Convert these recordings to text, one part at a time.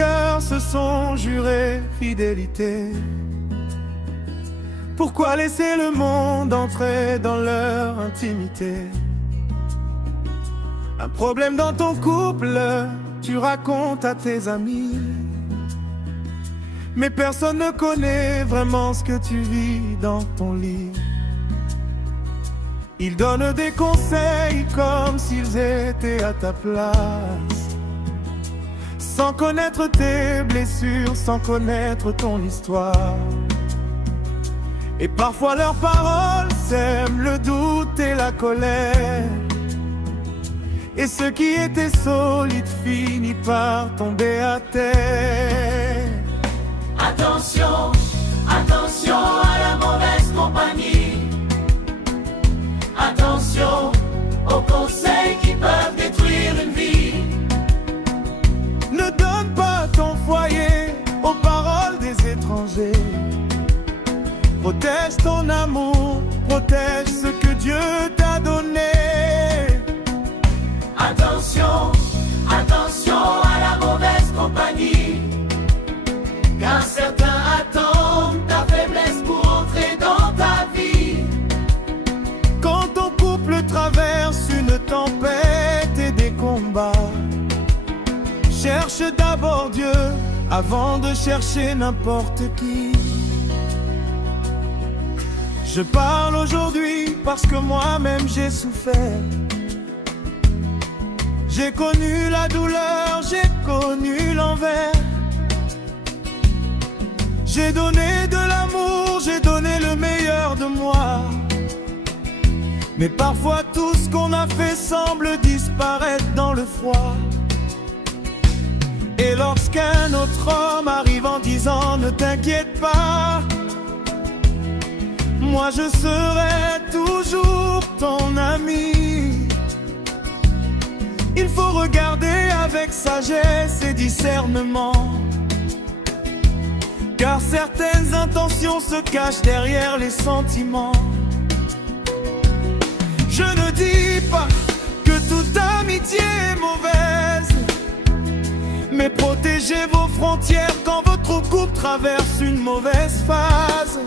cœurs se sont jurés fidélité. Pourquoi laisser le monde entrer dans leur intimité? Un problème dans ton couple, tu racontes à tes amis, mais personne ne connaît vraiment ce que tu vis dans ton lit. Ils donnent des conseils comme s'ils étaient à ta place, sans connaître tes blessures, sans connaître ton histoire. Et parfois leurs paroles sèment le doute et la colère, et ce qui était solide finit par tomber à terre. Attention, attention à la mauvaise compagnie. Attention aux conseils qui peuvent détruire une vie. Ne donne pas ton foyer aux paroles des étrangers. Protège ton amour, protège ce que Dieu t'a donné. Attention, attention à la mauvaise compagnie, car certains attendent ta faiblesse pour entrer dans ta vie. Quand ton couple traverse une tempête et des combats, cherche d'abord Dieu avant de chercher n'importe qui. Je parle aujourd'hui parce que moi-même j'ai souffert. J'ai connu la douleur, j'ai connu l'envers. J'ai donné de l'amour, j'ai donné le meilleur de moi. Mais parfois tout ce qu'on a fait semble disparaître dans le froid. Et lorsqu'un autre homme arrive en disant ne t'inquiète pas, moi je serai toujours ton ami. Il faut regarder avec sagesse et discernement, car certaines intentions se cachent derrière les sentiments. Je ne dis pas que toute amitié est mauvaise, mais protégez vos frontières quand votre couple traverse une mauvaise phase.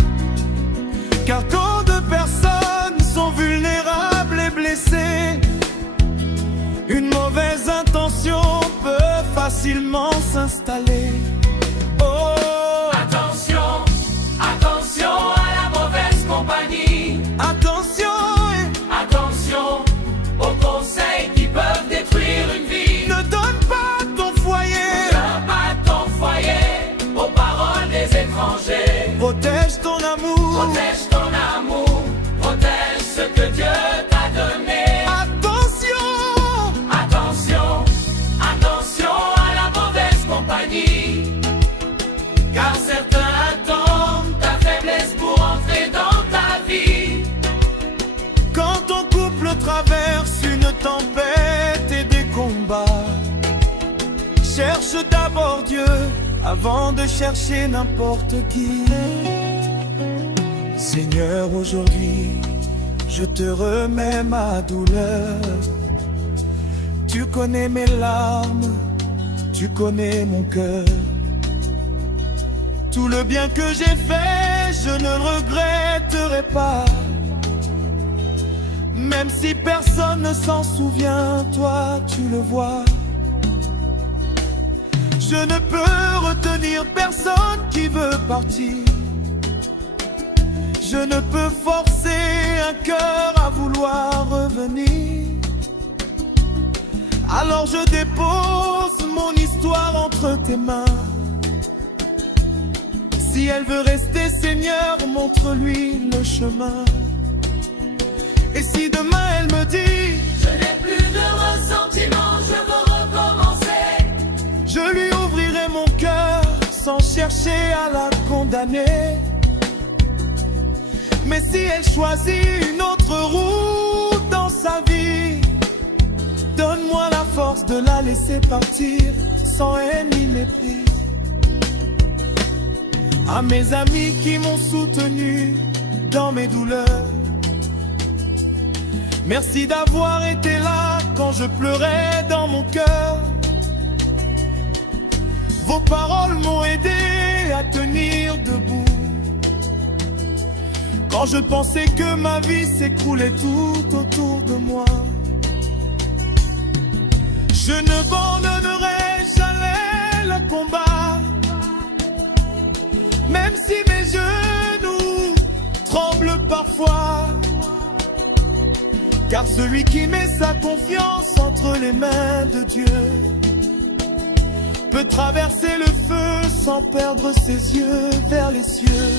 Car quand deux personnes sont vulnérables et blessées, une mauvaise intention peut facilement s'installer. Oh, attention, attention à la mauvaise compagnie. Attention, attention aux conseils qui peuvent détruire une vie. Ne donne pas ton foyer, ne donne pas ton foyer aux paroles des étrangers. Protège ton amour, protège ton amour, protège ce que Dieu t'a donné. Attention, attention, attention à la mauvaise compagnie, car certains attendent ta faiblesse pour entrer dans ta vie. Quand ton couple traverse une tempête et des combats, cherche d'abord Dieu avant de chercher n'importe qui. Seigneur, aujourd'hui, je te remets ma douleur. Tu connais mes larmes, tu connais mon cœur. Tout le bien que j'ai fait, je ne le regretterai pas. Même si personne ne s'en souvient, toi tu le vois. Je ne peux retenir personne qui veut partir. Je ne peux forcer un cœur à vouloir revenir. Alors je dépose mon histoire entre tes mains. Si elle veut rester, Seigneur, montre-lui le chemin. Et si demain elle me dit je n'ai plus de ressentiment, je veux recommencer, je lui ouvrirai mon cœur sans chercher à la condamner. Mais si elle choisit une autre route dans sa vie, donne-moi la force de la laisser partir sans haine ni mépris. À mes amis qui m'ont soutenu dans mes douleurs, merci d'avoir été là quand je pleurais dans mon cœur. Vos paroles m'ont aidé à tenir debout. Quand je pensais que ma vie s'écroulait tout autour de moi, je n'abandonnerai jamais le combat. Même si mes genoux tremblent parfois, car celui qui met sa confiance entre les mains de Dieu peut traverser le feu sans perdre ses yeux vers les cieux.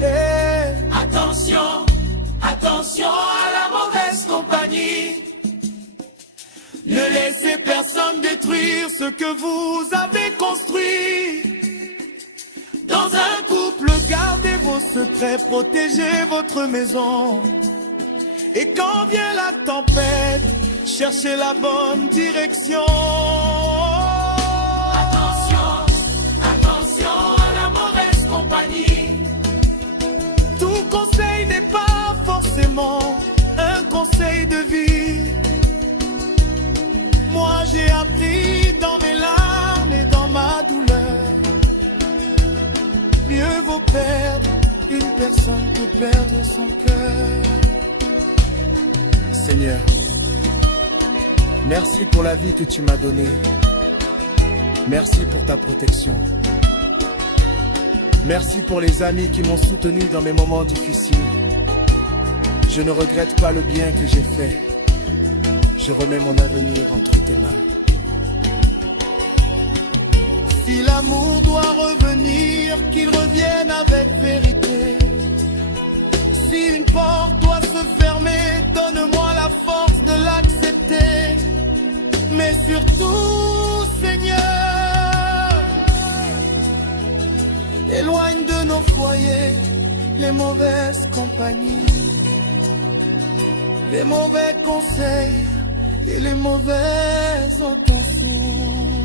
Hey. Attention, attention à la mauvaise compagnie. Ne laissez personne détruire ce que vous avez construit. Dans un couple, gardez vos secrets, protégez votre maison. Et quand vient la tempête, cherchez la bonne direction. Attention, attention à la mauvaise compagnie. Tout conseil n'est pas forcément un conseil de vie. Moi j'ai appris dans mes larmes et dans ma douleur, mieux vaut perdre une personne que perdre son cœur. Seigneur, merci pour la vie que tu m'as donnée. Merci pour ta protection. Merci pour les amis qui m'ont soutenu dans mes moments difficiles. Je ne regrette pas le bien que j'ai fait. Je remets mon avenir entre tes mains. Si l'amour doit revenir, qu'il revienne avec vérité. Si une porte doit se fermer, donne-moi la force de l'accepter. Mais surtout, Seigneur, éloigne de nos foyers les mauvaises compagnies, les mauvais conseils et les mauvaises intentions.